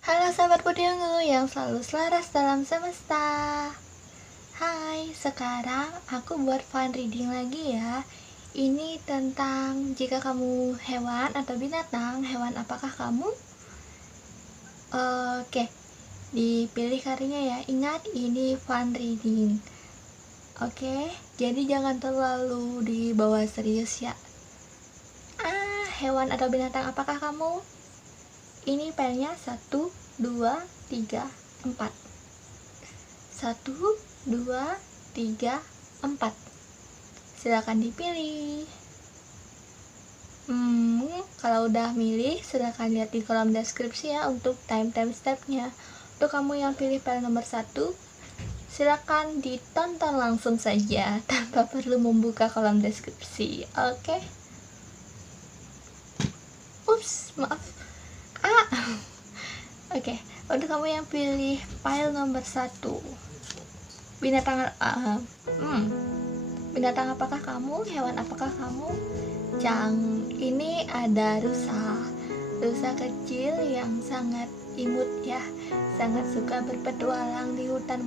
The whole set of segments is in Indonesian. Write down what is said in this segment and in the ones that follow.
Halo sahabat Putihungu yang selalu selaras dalam semesta. Hai, sekarang aku buat fun reading lagi ya. Ini tentang jika kamu hewan atau binatang, hewan apakah kamu? Oke, dipilih karyanya ya. Ingat, ini fun reading. Oke, jadi jangan terlalu dibawa serius ya. Hewan atau binatang apakah kamu? Ini filenya 1, 2, 3, 4. 1, 2, 3, 4. Silakan dipilih. Kalau udah milih, silakan lihat di kolom deskripsi ya untuk time stepnya. Untuk kamu yang pilih file nomor 1, silakan ditonton langsung saja tanpa perlu membuka kolom deskripsi. Oke? Ups, maaf. Oke, untuk kamu yang pilih file nomor 1, binatang apakah kamu? Hewan apakah kamu? Ini ada rusa kecil yang sangat imut ya, sangat suka berpetualang di hutan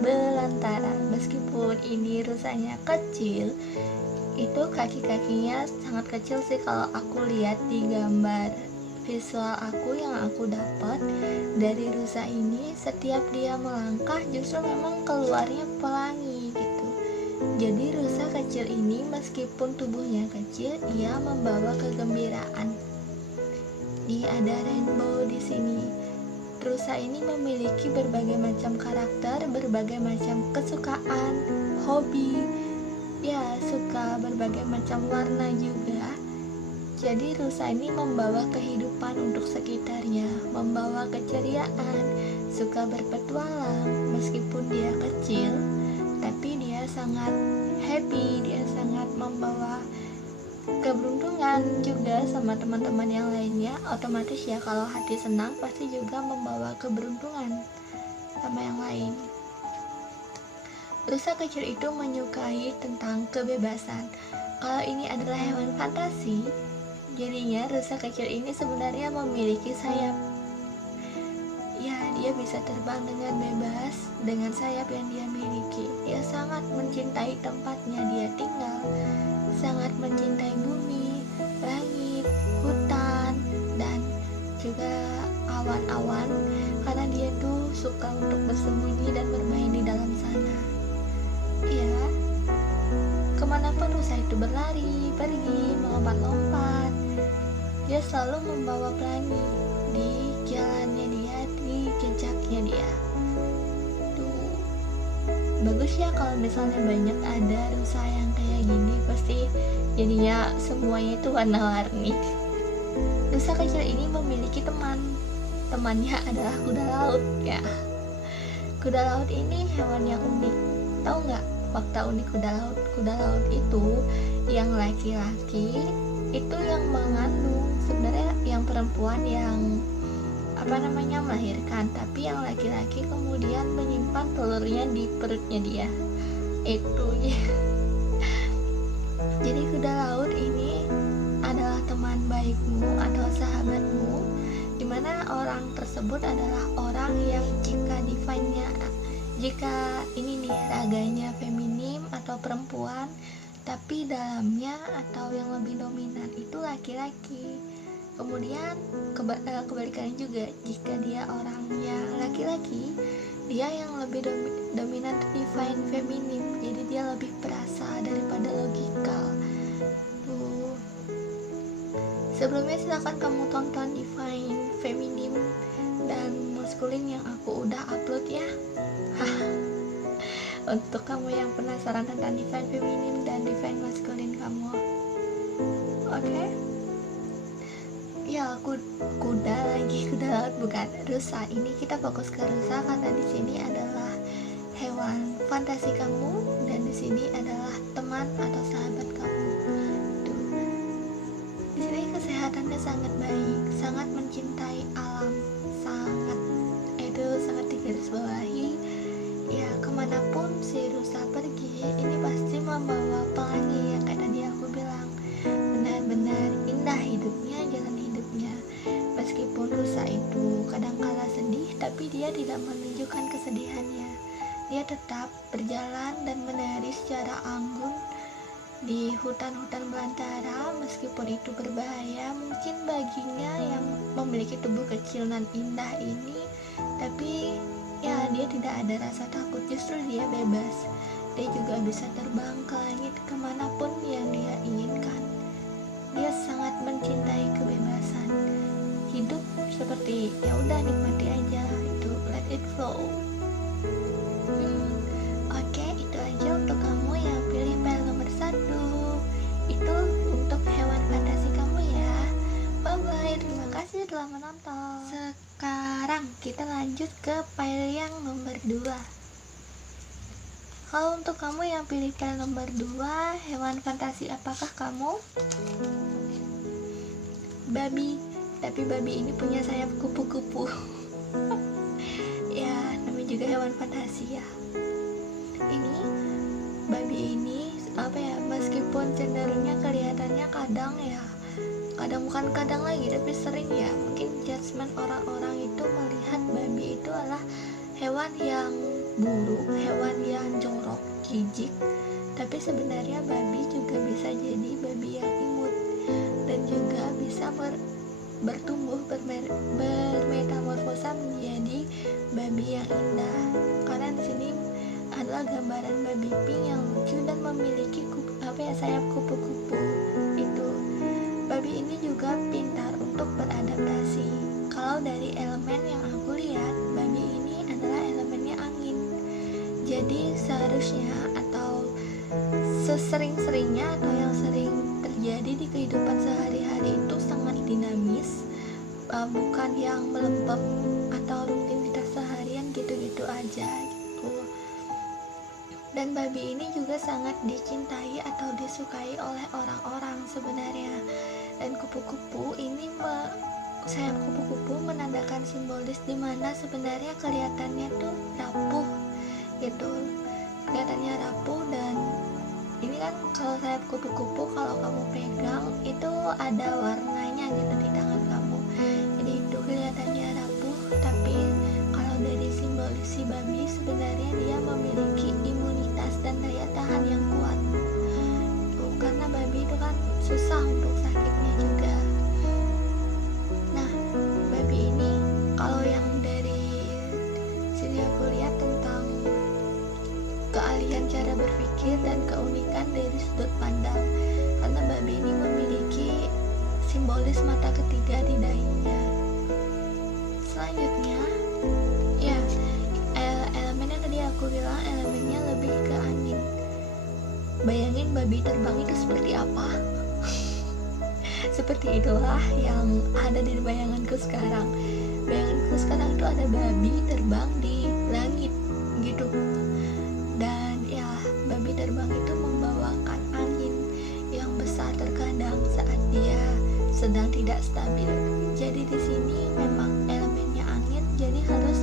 belantara. Meskipun ini rusanya kecil, itu kaki-kakinya sangat kecil sih kalau aku lihat di gambar visual aku yang aku dapat dari rusa ini. Setiap dia melangkah justru memang keluarnya pelangi gitu. Jadi rusa kecil ini meskipun tubuhnya kecil, ia membawa kegembiraan. Nih ada rainbow di sini. Rusa ini memiliki berbagai macam karakter, berbagai macam kesukaan, hobi. Ya, suka berbagai macam warna juga. Jadi rusa ini membawa kehidupan untuk sekitarnya, membawa keceriaan, suka berpetualang. Meskipun dia kecil, tapi dia sangat happy, dia sangat membawa keberuntungan juga sama teman-teman yang lainnya. Otomatis ya, kalau hati senang pasti juga membawa keberuntungan sama yang lain. Rusa kecil itu menyukai tentang kebebasan. Kalau ini adalah hewan fantasi, jadinya rusa kecil ini sebenarnya memiliki sayap. Ya, dia bisa terbang dengan bebas dengan sayap yang dia miliki. Dia sangat mencintai tempatnya dia tinggal, sangat mencintai bumi, langit, hutan, dan juga awan-awan, karena dia tuh suka untuk bersembunyi dan bermain di dalam sana. Ya, kemanapun rusa itu berlari, pergi, melompat-lompat, dia selalu membawa pelangi di jalannya dia, di jejaknya dia. Tuh, bagus ya kalau misalnya banyak ada rusa yang kayak gini, pasti jadinya semuanya itu warna-warni. Rusa kecil ini memiliki temannya adalah kuda laut ya. Kuda laut ini hewan yang unik. Tahu nggak fakta unik kuda laut? Kuda laut itu yang laki-laki itu yang mengandung, sebenarnya yang perempuan yang melahirkan, tapi yang laki-laki kemudian menyimpan telurnya di perutnya dia. Itu ya. Jadi kuda laut ini adalah teman baikmu atau sahabatmu, dimana orang tersebut adalah orang yang jika ini nih raganya feminim atau perempuan, tapi dalamnya atau yang lebih dominan itu laki-laki. Kemudian kebalikannya juga, jika dia orangnya laki-laki, dia yang lebih dominan divine feminim, jadi dia lebih perasa daripada logikal. Tuh, sebelumnya silahkan kamu tonton divine feminim dan maskulin yang aku udah upload ya. Untuk kamu yang penasaran tentang divine feminim dan divine maskulin kamu. Oke? Ya, kuda laut bukan rusa. Ini kita fokus ke rusa karena di sini adalah hewan fantasi kamu dan di sini adalah teman atau sahabat kamu. Tuh. Di sini kesehatannya sangat baik, sangat mencintai alam, sangat digarisbawahi. Ya, kemanapun si rusa pergi, ini pasti membawa pelangi yang kayak tadi aku bilang. Benar-benar indah hidupnya, jalan hidupnya. Meskipun rusa itu kadang-kala tidak menunjukkan kesedihannya. Dia tetap berjalan dan menari secara anggun di hutan-hutan belantara. Meskipun itu berbahaya mungkin baginya yang memiliki tubuh kecil dan indah ini, tapi ya dia tidak ada rasa takut, justru dia bebas. Dia juga bisa terbang ke langit kemanapun yang dia inginkan. Dia sangat mencintai kebebasan. Hidup seperti ya udah nikmati aja, itu let it flow. Oke, itu aja untuk kamu yang pilih file nomor 1. Itu untuk hewan fantasi kamu ya. Bye bye, terima kasih telah menonton. Sekarang kita lanjut ke file yang nomor 2. Kalau untuk kamu yang pilih file nomor 2, hewan fantasi apakah kamu? Babi. Tapi babi ini punya sayap kupu-kupu. Ya, namanya juga hewan fantasi ya. Ini babi ini meskipun cenderungnya kelihatannya kadang bukan kadang lagi, tapi sering ya, mungkin judgement orang-orang itu melihat babi itu adalah hewan yang buruk, hewan yang jorok, jijik. Tapi sebenarnya babi juga bisa jadi babi yang imut dan juga bisa bertumbuh, bermetamorfosa menjadi babi yang indah. Karena di sini adalah gambaran babi pink yang lucu dan memiliki sayap kupu-kupu. Itu babi ini juga pintar untuk beradaptasi. Kalau dari elemen yang aku lihat, babi ini adalah elemennya angin. Jadi seharusnya atau sesering-seringnya atau yang sering terjadi di kehidupan sehari-hari itu sangat dinamis, bukan yang melempem atau rutinitas seharian gitu-gitu aja gitu. Dan babi ini juga sangat dicintai atau disukai oleh orang-orang sebenarnya. Dan kupu-kupu ini sayap kupu-kupu menandakan simbolis dimana sebenarnya kelihatannya tuh rapuh gitu, kelihatannya rapuh. Dan ini kan kalau sayap kupu-kupu kalau kamu pegang itu ada warnanya gitu di tangan kamu, jadi itu kelihatannya rapuh. Tapi kalau dari simbolis si babi sebenarnya dia memiliki imunitas dan daya tahan yang kuat tuh, karena babi itu kan susah untuk sakitnya juga. Nah, babi ini kalau yang dari sini aku lihat tentang keahlian cara berpikir dan keunikan dari sudut pandang, karena babi ini memiliki simbolis mata ketiga di dahinya. Selanjutnya ya, elemennya tadi aku bilang elemennya lebih ke angin. Bayangin babi terbang itu seperti apa? Seperti itulah yang ada di bayanganku sekarang. Bayanganku sekarang itu ada babi terbang di langit gitu. Dan ya, babi terbang itu membawakan angin yang besar terkadang saat dia sedang tidak stabil. Jadi di sini memang elemennya angin, jadi harus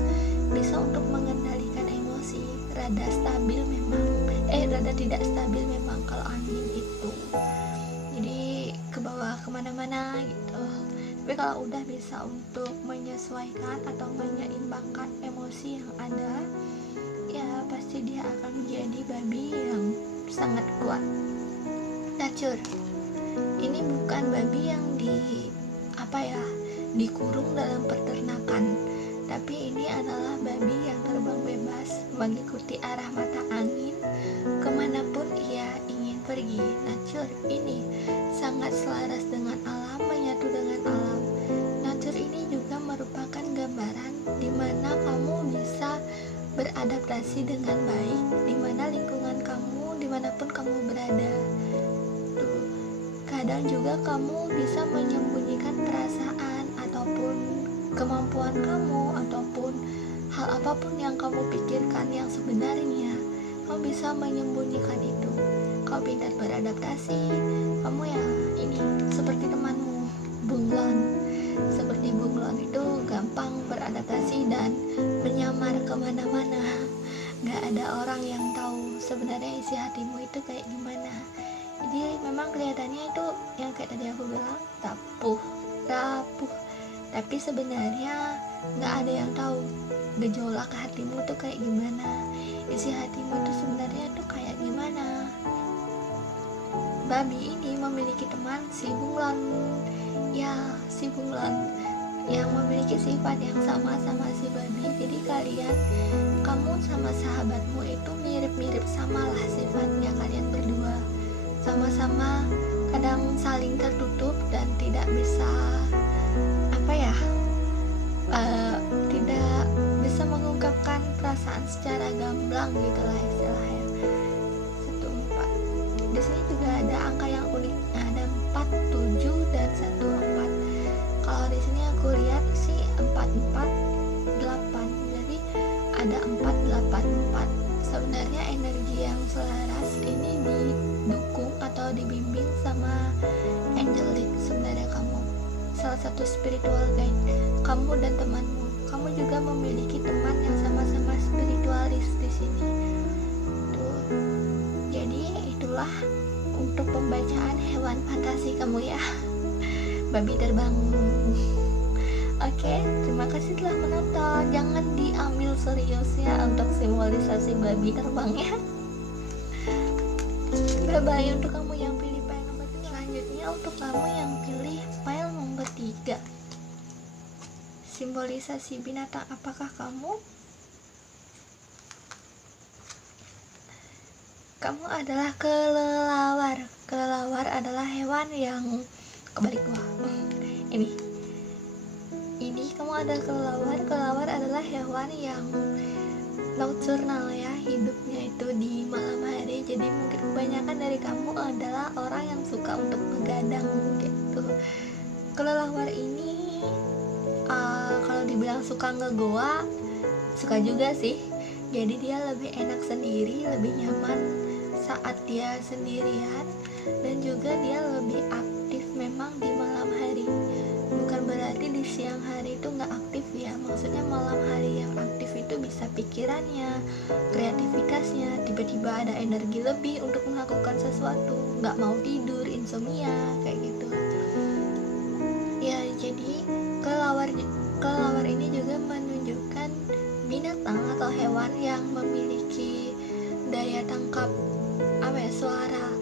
bisa untuk mengendalikan emosi. Rada stabil memang, rada tidak stabil memang kalau angin itu. Jadi ke bawah kemana-mana gitu. Tapi kalau udah bisa untuk menyesuaikan atau menyeimbangkan emosi yang ada, ya pasti dia akan menjadi babi yang sangat kuat. Nature ini bukan babi yang dikurung dalam peternakan, tapi ini adalah babi yang terbang bebas mengikuti arah mata angin kemanapun ia ingin pergi. Nature ini sangat selaras dengan alam, menyatu dengan alam. Nature ini juga merupakan gambaran di mana kamu bisa beradaptasi dengan baik, di mana lingkungan kamu, dimanapun kamu berada. Tuh, kadang juga kamu bisa menyembunyikan perasaan ataupun kemampuan kamu ataupun hal apapun yang kamu pikirkan yang sebenarnya, kamu bisa menyembunyikan itu. Kau pintar beradaptasi, kamu ya ini seperti temanmu bunglon. Seperti bunglon itu gampang beradaptasi dan menyamar kemana-mana. Gak ada orang yang tahu sebenarnya isi hatimu itu kayak gimana. Jadi memang kelihatannya itu yang kayak tadi aku bilang rapuh, tapi sebenarnya gak ada yang tahu gejolak hatimu tuh kayak gimana, isi hatimu tuh sebenarnya tuh kayak gimana. Babi ini memiliki teman si bunglon, ya si bunglon yang memiliki sifat yang sama si babi. Jadi kamu sama sahabatmu itu mirip-mirip, samalah sifatnya. Kalian berdua sama-sama kadang saling tertutup dan tidak bisa tidak bisa mengungkapkan perasaan secara gamblang gitulah istilahnya. 14. Di sini juga ada angka yang unik, ada 4, 7 dan 14. Kalau di sini aku lihat sih 448, jadi ada 484. Sebenarnya energi yang selaras ini didukung atau dibimbing sama angelic. Sebenarnya kamu salah satu spiritual guide kamu dan temanmu. Kamu juga memiliki teman yang sama-sama spiritualis di sini. Tuh. Jadi itulah untuk pembacaan hewan fantasi kamu ya. Babi terbang. Oke, terima kasih telah menonton. Jangan diambil serius ya untuk simbolisasi babi terbang ya. Bye-bye untuk kamu yang pilih file nomor 3. Selanjutnya untuk kamu yang pilih file nomor 3. Simbolisasi binatang apakah kamu? Kamu adalah kelelawar. Kelelawar adalah hewan yang kebalik gua. Ini kamu adalah kelelawar. Kelelawar adalah hewan yang nocturnal ya, hidupnya itu di malam hari. Jadi mungkin kebanyakan dari kamu adalah orang yang suka untuk begadang gitu. Kelelawar ini kalau dibilang suka ngegoa, suka juga sih. Jadi dia lebih enak sendiri, lebih nyaman saat dia sendirian, dan juga dia lebih aktif memang di malam hari. Bukan berarti di siang hari itu nggak aktif ya, maksudnya malam hari yang aktif itu bisa pikirannya, kreativitasnya, tiba-tiba ada energi lebih untuk melakukan sesuatu, nggak mau tidur, insomnia kayak gitu ya. Jadi kelelawar ini juga menunjukkan binatang atau hewan yang memiliki daya tangkap suara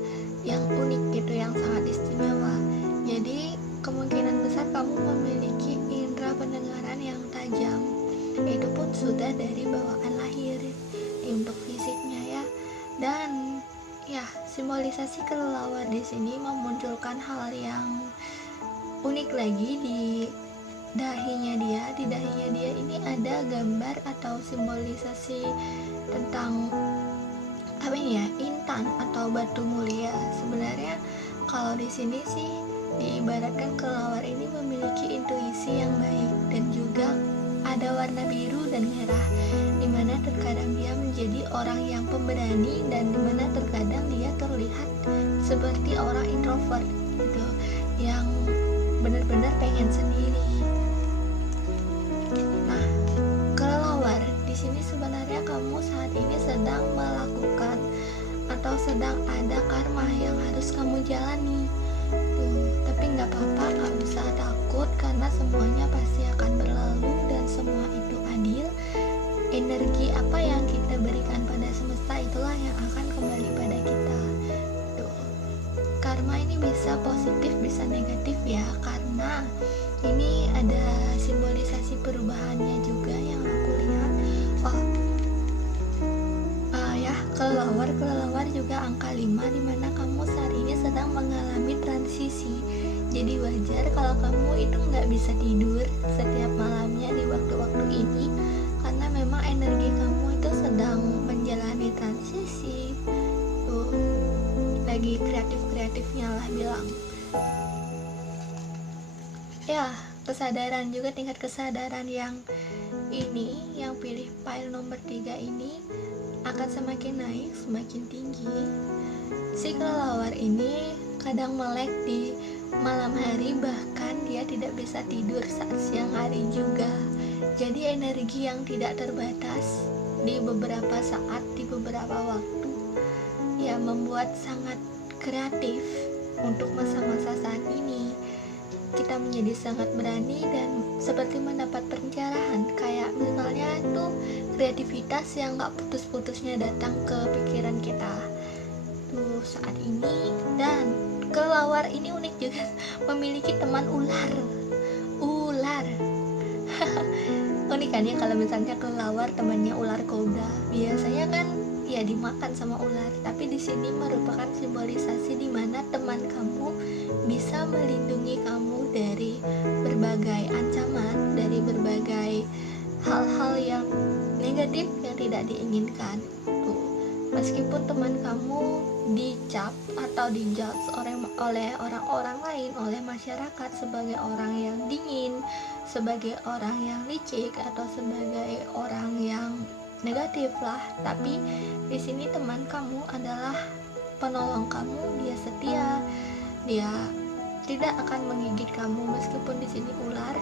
yang unik gitu, yang sangat istimewa. Jadi kemungkinan besar kamu memiliki indera pendengaran yang tajam. Itu pun sudah dari bawaan lahir untuk fisiknya ya. Dan ya, simbolisasi kelelawar di sini memunculkan hal yang unik lagi di dahinya dia. Di dahinya dia ini ada gambar atau simbolisasi tentang intan atau batu mulia. Sebenarnya kalau di sini sih diibaratkan kelelawar ini memiliki intuisi yang baik, dan juga ada warna biru dan merah, dimana terkadang dia menjadi orang yang pemberani, dan dimana terkadang dia terlihat seperti orang introvert gitu, yang benar-benar pengen sendiri. Nah, kelelawar di sini sebenarnya kamu saat ini sedang melakukan atau sedang ada karma yang harus kamu jalani. Tapi nggak apa-apa, nggak usah takut, karena semuanya pasti akan berlalu dan semua itu adil. Energi apa yang kita berikan pada semesta itulah yang akan kembali pada kita. Karma ini bisa positif, bisa negatif ya, karena ini ada simbolisasi perubahannya juga yang aku lihat. Kelelawar juga angka 5, dimana kamu saat ini sedang mengalami transisi. Jadi wajar kalau kamu itu nggak bisa tidur setiap malamnya di waktu-waktu ini, karena memang energi kamu itu sedang menjalani transisi. Lagi kreatifnya lah bilang ya. Kesadaran juga, tingkat kesadaran yang pilih file nomor 3 ini akan semakin naik, semakin tinggi. Si kelelawar ini kadang melek di malam hari, bahkan dia tidak bisa tidur saat siang hari juga. Jadi energi yang tidak terbatas di beberapa saat, di beberapa waktu ya, membuat sangat kreatif untuk masa-masa saat ini. Kita menjadi sangat berani dan seperti mendapat pencerahan, kayak misalnya itu kreativitas yang gak putus-putusnya datang ke pikiran kita tuh saat ini. Dan kelelawar ini unik juga, memiliki teman ular. Unik kan ya kalau misalnya kelelawar temannya ular koda. Biasanya kan ya dimakan sama ular, tapi di sini merupakan simbolisasi di mana teman kamu bisa melindungi kamu dari berbagai ancaman, dari berbagai hal-hal yang negatif yang tidak diinginkan. Tuh, meskipun teman kamu dicap atau dijudge oleh orang-orang lain, oleh masyarakat sebagai orang yang dingin, sebagai orang yang licik, atau sebagai orang yang negatif lah, tapi di sini teman kamu adalah penolong kamu. Dia setia, dia tidak akan menggigit kamu meskipun di sini ular.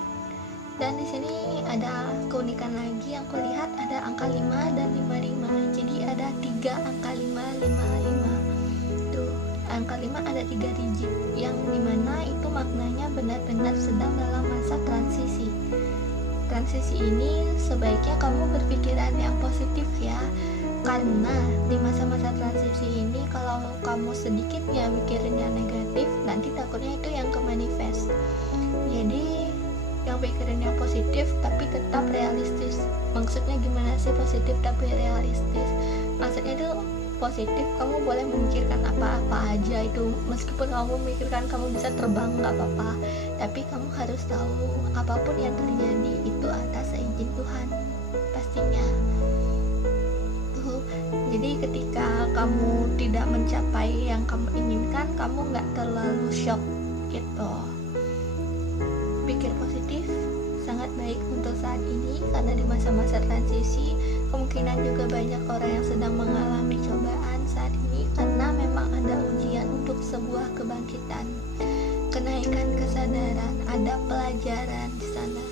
Dan di sini ada keunikan lagi yang kulihat, ada angka 5 dan 55. Jadi ada 3 angka 5. Tuh, angka 5 ada 3 digit, yang dimana itu maknanya benar-benar sedang dalam masa transisi. Transisi ini sebaiknya kamu berpikiran yang positif ya, karena di masa-masa transisi ini kalau kamu sedikitnya mikirin yang negatif, nanti takutnya itu yang ke manifest. Jadi yang pikirin yang positif tapi tetap realistis. Maksudnya gimana sih positif tapi realistis? Maksudnya itu positif, kamu boleh memikirkan apa-apa aja itu, meskipun kamu memikirkan kamu bisa terbang nggak apa-apa, tapi kamu harus tahu apapun yang terjadi itu atas izin Tuhan pastinya. Jadi ketika kamu tidak mencapai yang kamu inginkan, kamu nggak terlalu shock gitu. Pikir positif sangat baik untuk saat ini, karena di masa-masa transisi kemungkinan juga banyak orang yang sedang mengalami cobaan saat ini, karena memang ada ujian untuk sebuah kebangkitan, kenaikan kesadaran, ada pelajaran di sana.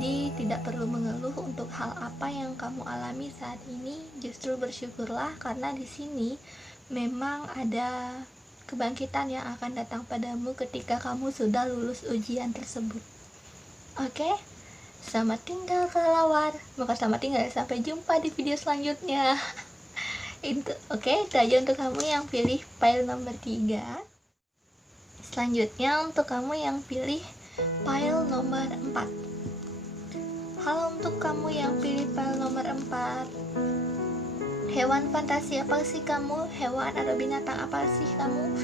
Jadi tidak perlu mengeluh untuk hal apa yang kamu alami saat ini, justru bersyukurlah karena di sini memang ada kebangkitan yang akan datang padamu ketika kamu sudah lulus ujian tersebut. Oke? Selamat tinggal kelelawar. Maka selamat tinggal, sampai jumpa di video selanjutnya. Itu aja untuk kamu yang pilih file nomor 3. Selanjutnya untuk kamu yang pilih file nomor 4. Halo untuk kamu yang pilih file nomor 4. Hewan fantasi apa sih kamu? Hewan atau binatang apa sih kamu?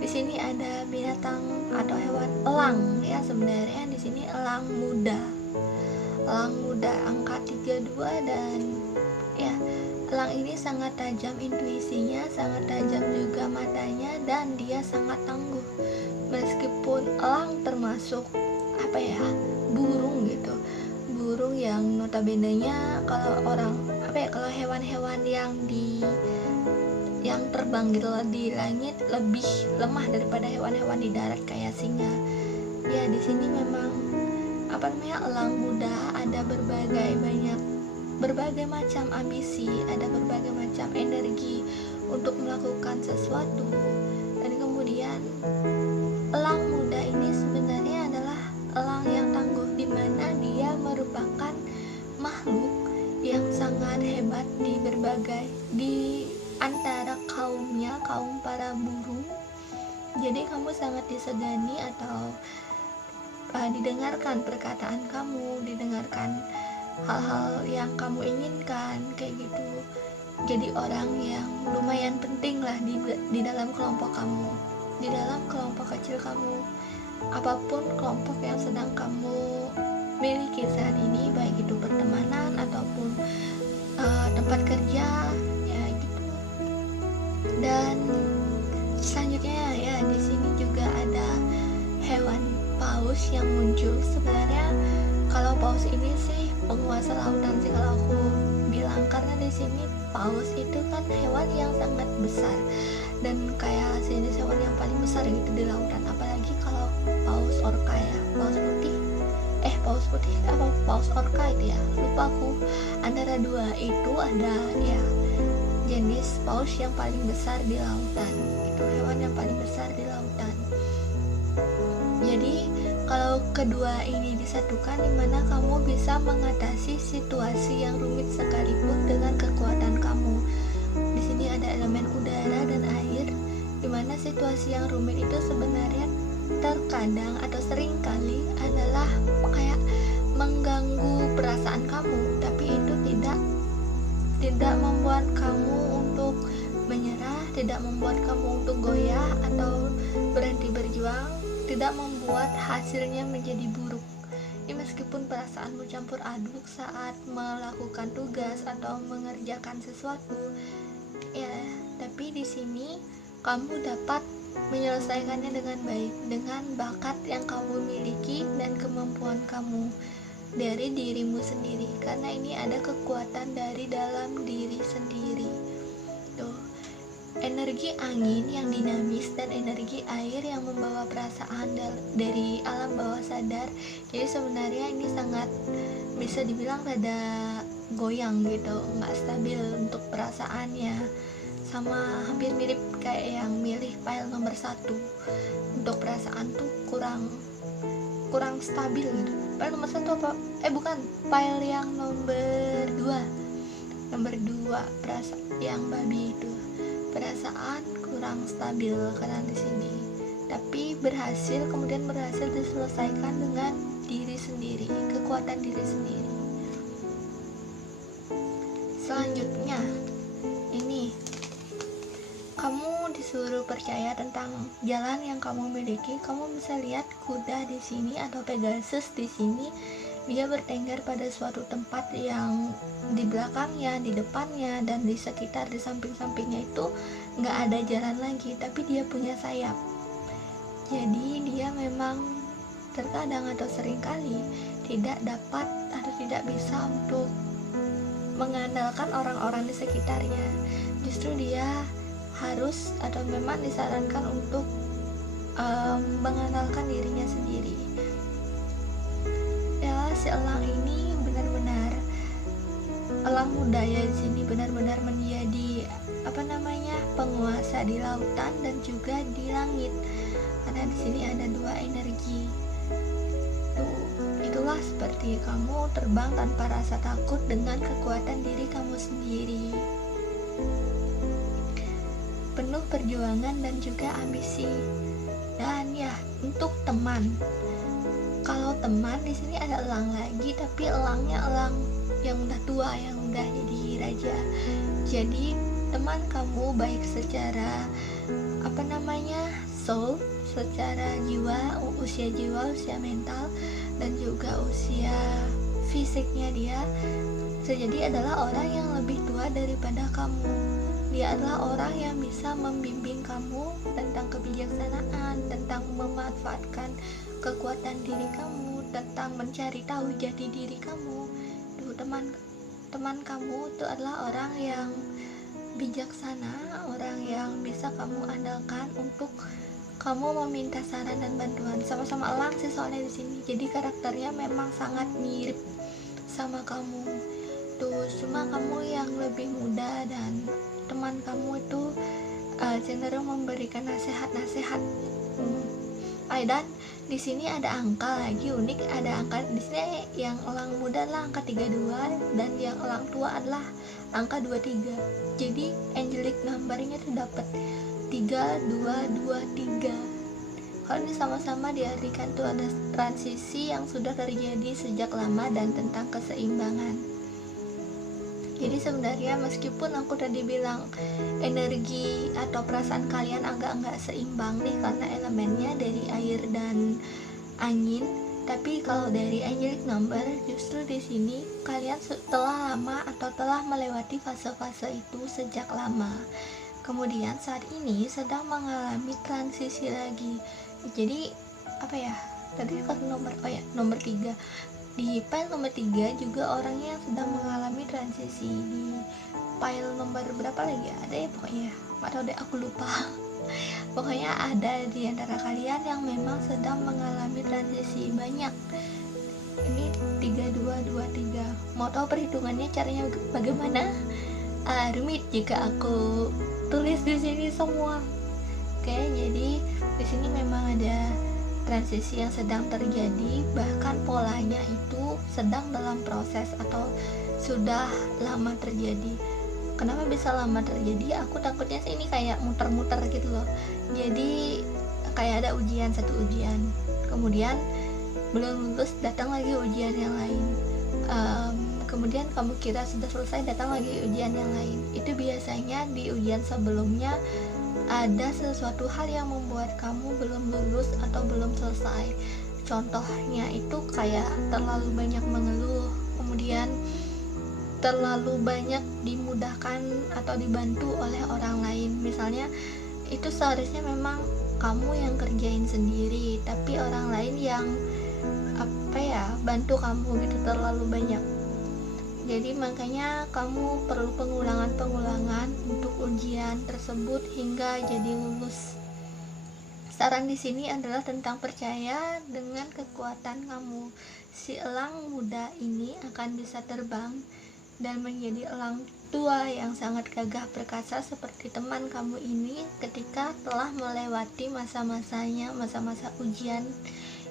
Di sini ada binatang atau hewan elang ya, sebenarnya di sini elang muda. Elang muda angka 32, dan ya, elang ini sangat tajam intuisinya, sangat tajam juga matanya, dan dia sangat tangguh. Meskipun elang termasuk burung gitu. Burung yang notabene-nya kalau kalau hewan-hewan yang terbang gitu di langit lebih lemah daripada hewan-hewan di darat kayak singa. Ya di sini memang elang muda ada berbagai macam ambisi, ada berbagai macam energi untuk melakukan sesuatu. Dan kemudian elang muda ini sebenarnya adalah elang yang tangguh, di mana dia merupakan makhluk yang sangat hebat di antara kaum para burung. Jadi kamu sangat disegani atau didengarkan perkataan kamu, didengarkan hal-hal yang kamu inginkan kayak gitu. Jadi orang yang lumayan penting lah di dalam kelompok kamu, di dalam kelompok kecil kamu, apapun kelompok yang sedang kamu miliki saat ini, baik itu pertemanan ataupun tempat kerja ya gitu. Dan selanjutnya ya di sini juga ada hewan paus yang muncul. Sebenarnya kalau paus ini sih penguasa lautan sih kalau aku bilang, karena di sini paus itu kan hewan yang sangat besar dan kayak jenis hewan yang paling besar gitu di lautan. Apalagi kalau paus orca ya, paus putih apa paus orca itu ya, lupa aku. Antara dua itu ada ya jenis paus yang paling besar di lautan, itu hewan yang paling besar di lautan. Jadi kalau kedua ini disatukan, dimana kamu bisa mengatasi si situasi yang rumit sekalipun dengan kekuatan kamu. Di sini ada elemen udara dan air, dimana situasi yang rumit itu sebenarnya terkadang atau seringkali adalah kayak mengganggu perasaan kamu, tapi itu tidak membuat kamu untuk menyerah, tidak membuat kamu untuk goyah atau berhenti berjuang, tidak membuat hasilnya menjadi buruk. Ini meskipun perasaanmu campur aduk saat melakukan tugas atau mengerjakan sesuatu, ya, tapi di sini kamu dapat menyelesaikannya dengan baik dengan bakat yang kamu miliki dan kemampuan kamu dari dirimu sendiri, karena ini ada kekuatan dari dalam diri sendiri. Tuh, energi angin yang dinamis dan energi air yang membawa perasaan dari alam bawah sadar. Jadi sebenarnya ini sangat bisa dibilang rada goyang gitu, nggak stabil untuk perasaannya, sama hampir mirip kayak yang milih file nomor 1. Untuk perasaan tuh kurang stabil gitu. File nomor 1 apa? Bukan, file yang nomor 2 yang babi itu. Perasaan kurang stabil karena di sini, tapi kemudian berhasil diselesaikan dengan diri sendiri, kekuatan diri sendiri. Selanjutnya ini kamu disuruh percaya tentang jalan yang kamu miliki. Kamu bisa lihat kuda di sini atau Pegasus di sini, dia bertengger pada suatu tempat yang di belakangnya, di depannya, dan di sekitar, di samping-sampingnya itu nggak ada jalan lagi, tapi dia punya sayap. Jadi dia memang terkadang atau seringkali tidak dapat atau tidak bisa untuk mengandalkan orang-orang di sekitarnya. Justru dia harus atau memang disarankan untuk mengandalkan dirinya sendiri. Ya, si elang ini benar-benar elang muda ya, di sini benar-benar menjadi penguasa di lautan dan juga di langit, karena di sini ada 2 energi. Itulah seperti kamu terbang tanpa rasa takut dengan kekuatan diri kamu sendiri, penuh perjuangan dan juga ambisi. Dan ya, untuk teman, kalau teman di sini ada elang lagi, tapi elangnya elang yang udah tua, yang udah jadi raja. Jadi teman kamu baik secara soul, secara jiwa, usia mental, dan juga usia fisiknya dia jadi adalah orang yang lebih tua daripada kamu. Dia adalah orang yang bisa membimbing kamu tentang kebijaksanaan, tentang memanfaatkan kekuatan diri kamu, tentang mencari tahu jati diri kamu. Teman kamu itu adalah orang yang bijaksana, orang yang bisa kamu andalkan untuk kamu meminta saran dan bantuan. Sama-sama elang sih soalnya di sini. Jadi karakternya memang sangat mirip sama kamu. Cuma kamu yang lebih muda dan teman kamu itu cenderung memberikan nasihat-nasihat. Dan di sini ada angka lagi unik, ada angka di sini yang elang muda adalah angka 32 dan yang elang tua adalah angka 23. Jadi angelic numbernya tuh dapat 3223. Kalau ini sama-sama diartikan tuh ada transisi yang sudah terjadi sejak lama dan tentang keseimbangan. Jadi sebenarnya meskipun aku tadi bilang energi atau perasaan kalian agak nggak seimbang nih karena elemennya dari air dan angin, tapi kalau dari angelic number justru di sini kalian telah lama atau telah melewati fase-fase itu sejak lama. Kemudian saat ini sedang mengalami transisi lagi. Jadi tadi kan nomor 3. Di file nomor 3 juga orangnya yang sedang mengalami transisi. Di file nomor berapa lagi ada ya, pokoknya nggak tahu deh, aku lupa. Pokoknya ada di antara kalian yang memang sedang mengalami transisi banyak. Ini 3223. Mau tahu perhitungannya caranya bagaimana? Rumit jika aku tulis di sini semua. Oke, jadi di sini memang ada transisi yang sedang terjadi, bahkan polanya itu sedang dalam proses atau sudah lama terjadi. Kenapa bisa lama terjadi? Aku takutnya sih ini kayak muter-muter gitu loh. Jadi kayak ada satu ujian, kemudian belum lulus datang lagi ujian yang lain. Kemudian kamu kira sudah selesai, datang lagi ujian yang lain. Itu biasanya di ujian sebelumnya ada sesuatu hal yang membuat kamu belum lulus atau belum selesai. Contohnya itu kayak terlalu banyak mengeluh, kemudian terlalu banyak dimudahkan atau dibantu oleh orang lain. Misalnya itu seharusnya memang kamu yang kerjain sendiri, tapi orang lain yang bantu kamu gitu, terlalu banyak. Jadi makanya kamu perlu pengulangan untuk ujian tersebut hingga jadi lulus. Saran di sini adalah tentang percaya dengan kekuatan kamu. Si elang muda ini akan bisa terbang dan menjadi elang tua yang sangat gagah perkasa seperti teman kamu ini ketika telah melewati masa-masanya, masa-masa ujian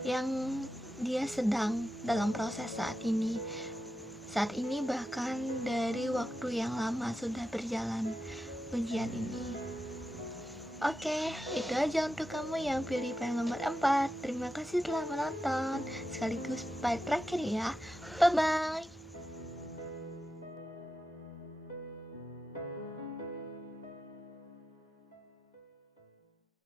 yang dia sedang dalam proses saat ini. Saat ini bahkan dari waktu yang lama sudah berjalan ujian ini. Oke, itu aja untuk kamu yang pilih plan nomor 4. Terima kasih telah menonton. Sekaligus bye terakhir ya. Bye-bye.